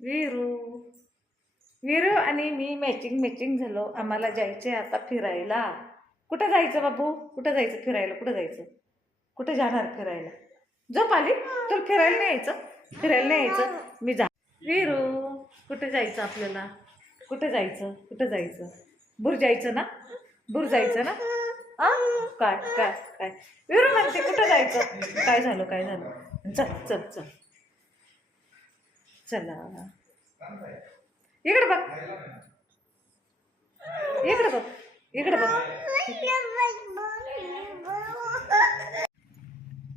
वीरू. वीरू आणि मी matching matching झालो. आम्हाला जायचे आता फिरायला. कुठं जायचं बाबू? कुठं जायचं फिरायला? कुठं जायचं? कुठं जाणार फिरायला? झोप आली? तुला फिरायला नाही यायचं. फिरायला नाही यायचं. मी जा विरू कुठं जायचं आपल्याला? कुठं जायचं? कुठं जायचं? बुर जायचं ना? बुर जायचं ना? आ? काय काय काय? विरू म्हणते कुठं जायचं? काय झालं काय झालं? चल चल चल. चला. इकडे बघ. इकडे बघ. इकडे बघ.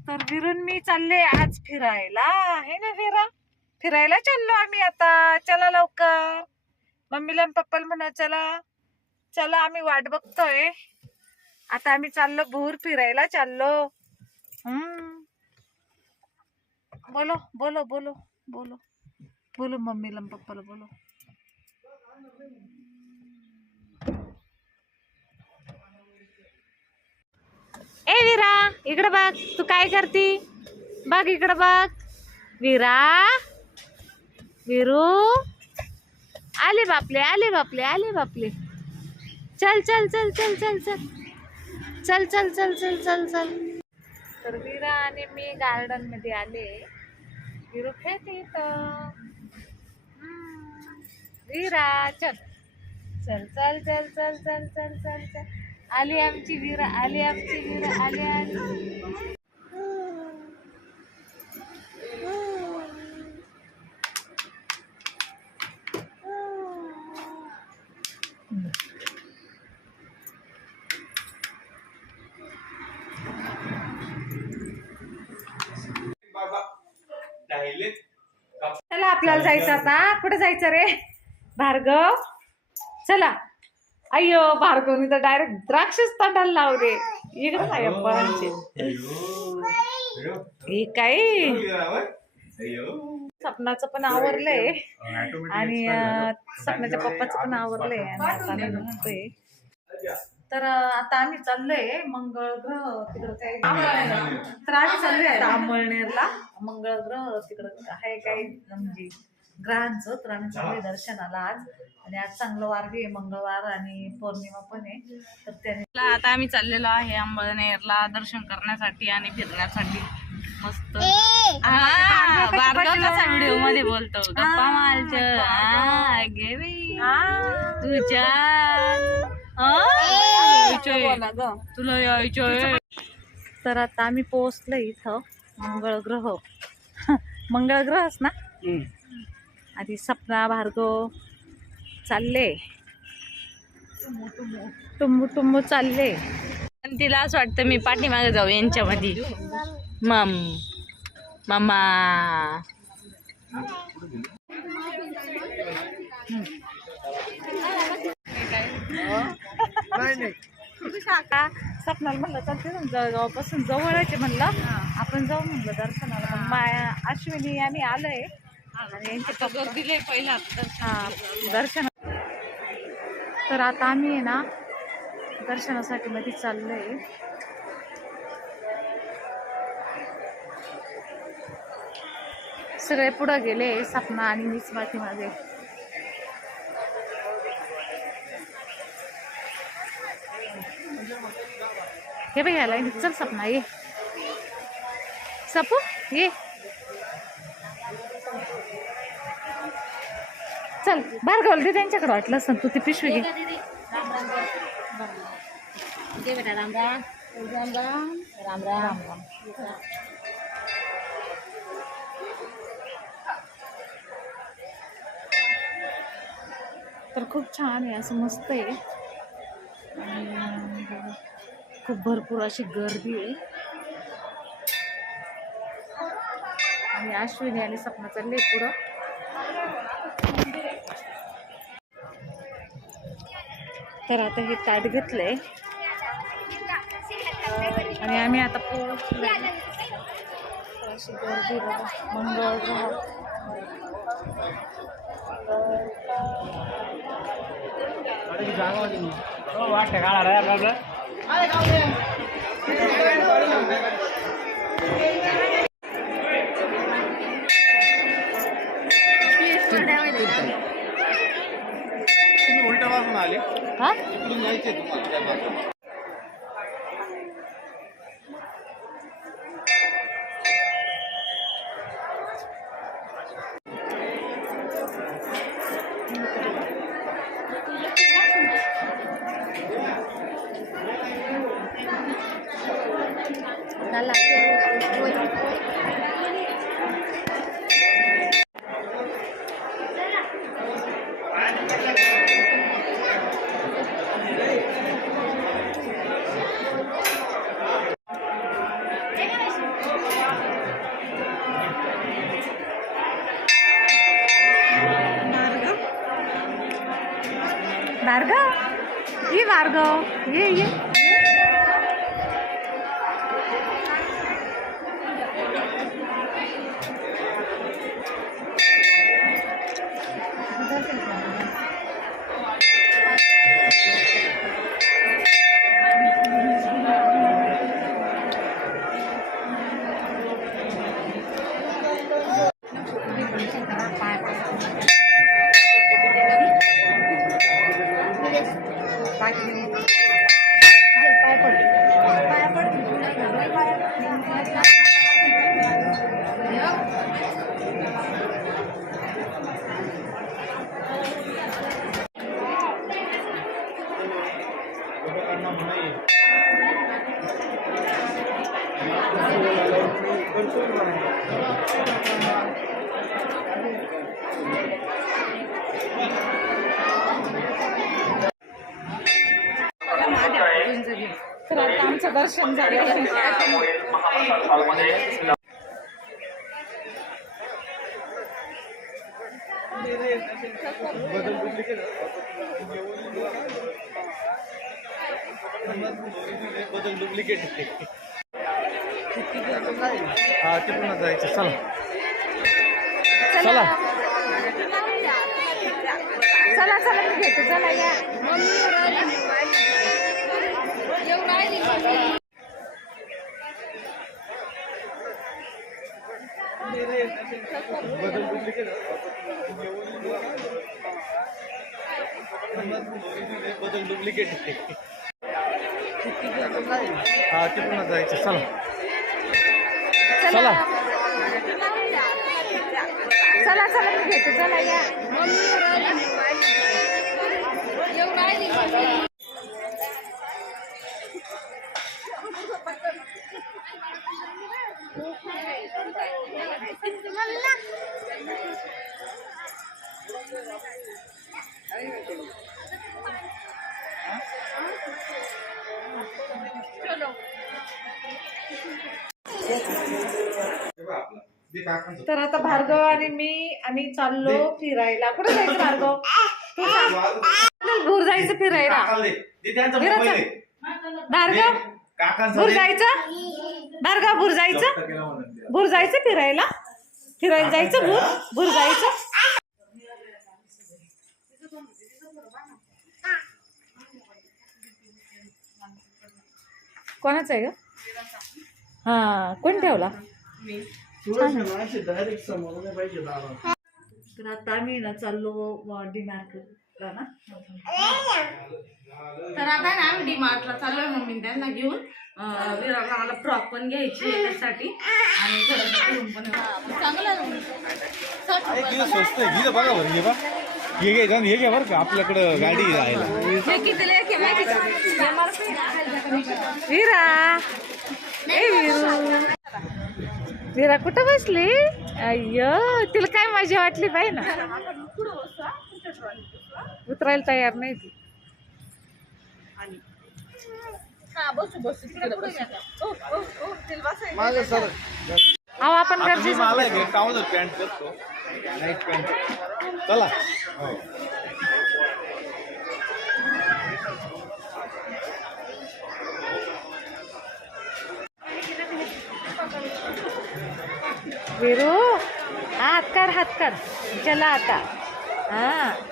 तर विरून मी चालले आज फिरायला. आहे ना फिरा फिरायला चाललो आम्ही आता. चला लवकर. मम्मीला पप्पाला म्हणा चला. चला आम्ही वाट बघतोय. आता आम्ही चाललो भूर फिरायला चाललो. हम्म. बोलो बोलो बोलो बोलो. बोलो मम्मीला आणि पप्पाला बोलो ए विरा इकडे बघ तू काय करती? बघ इकडे बघ. विरा विरू. आले बापले आले बापले आले बापले. चल चल चल चल चल चल. चल चल चल चल चल चल. तर विरा आणि मी गार्डनमध्ये आले. विरू खेळते इथं. विरा चल. चल चल चल चल चल चल चल चल. आली आमची विरा आली आमची विरा आली आली चला आपल्याला जायचं आता. कुठे जायचं रे? भार्गव चला. अय्यो भार्गवनी तर डायरेक्ट द्राक्षच तोंडाला लावले. इकडे फळांचे हे काय? सपनाचं पण आवरलंय. आणि सपनाच्या पप्पाचं पण आवरलंय. आणि. तर आता आम्ही चाललोय मंगळ ग्रह तिकडं काय? तर आम्ही चाललोय आता मंगळ ग्रह तिकडं आहे काही म्हणजे ग्रहांचं तर आम्ही चाललोय दर्शनाला आज. आणि आज चांगलं वार बी आहे मंगळवार आणि पौर्णिमा पण आहे. तर त्याने आता आम्ही चाललेलो आहे अंबळनेरला दर्शन करण्यासाठी आणि फिरण्यासाठी. मस्त. व्हिडिओमध्ये बोलतो गप्पा मारचं हा, गे बाई. तुझ्या हा, यायचंय. तुला यायचंय. तर आता आम्ही पोहोचलो इथं मंगळ ग्रह मंगळ ग्रहच ना आधी सपना भार्गव चालले. टुंबू टुंबू चालले. आणि तिला असं वाटतं मी पाठीमागे जाऊ यांच्यामध्ये. मम. मामा. सपनाला म्हणलं तर ते जळगावपासून जवळच आहे म्हणलं. आपण जाऊ म्हणलं दर्शनाला. पण माया अश्विनी आम्ही आलोय. दिले पहिला हा दर्शन. तर आता आम्ही आहे ना दर्शनासाठी मध्ये चाललोय. सगळे पुढं गेले सपना आणि मीच पाठीमागे हे बघ याला चल सपना ये. सपू ये. चल बाहेर दे त्यांच्याकडे. वाटलं असं तू ती पिशवी घे. राम राम राम राम राम राम राम तर खूप छान आहे असं मस्त आहे. आणि खूप भरपूर अशी गर्दी आहे. आणि अश्विनी आणि सपना चालले पुढं तर आता हे ताट घेतलंय. आणि आम्ही आता पोहोचलो अशी गर्दी बघा मंगळ ग्रह तुम्ही हा भार्गव ये ये तर आता आमचं दर्शन झालं बदल डुप्लिकेट हा तिकडूनच जायचं. चला. चला. चला चला मी घेतो. चला या. बदल डुप्लिकेट हा तिकडूनच जायचं. चला. चला. चला चला मी घेतो चला या. तर आता भार्गव आणि मी आम्ही चाललो फिरायला. कुठे जायचं भार्गव? तू सांग. भूर जायचं फिरायला. भार्गव भूर जायचं? भार्गव भूर जायचं? भूर जायचं फिरायला? फिरायला जायचं भूर भूर जायचं? कोणाचं आहे ग? हा कोण ठेवला? तर आता आम्ही ना चाललो डी मार्केटला ना. तर आता ना डी मार्टला चाललोय मम्मी त्यांना घेऊन. विराला मला फ्रॉक पण घ्यायची त्यासाठी. आणि थोडंसं फिरून पण चांगलं स्वस्त आहे. घे हे जाऊन हे घे बरं का. आपल्याकडं गाडी हे वीरा. ए वीरू. वीरा कुठं बसली? अय्यो तिला काय मजा वाटली पाहिजे ना. उतरायला तयार नाही ती. अहो आपण गरजेचं मला एक कामच पॅन्ट करतो. नाईट पॅन्ट चला. विरू हात काढ हात काढ. चला आता. हां.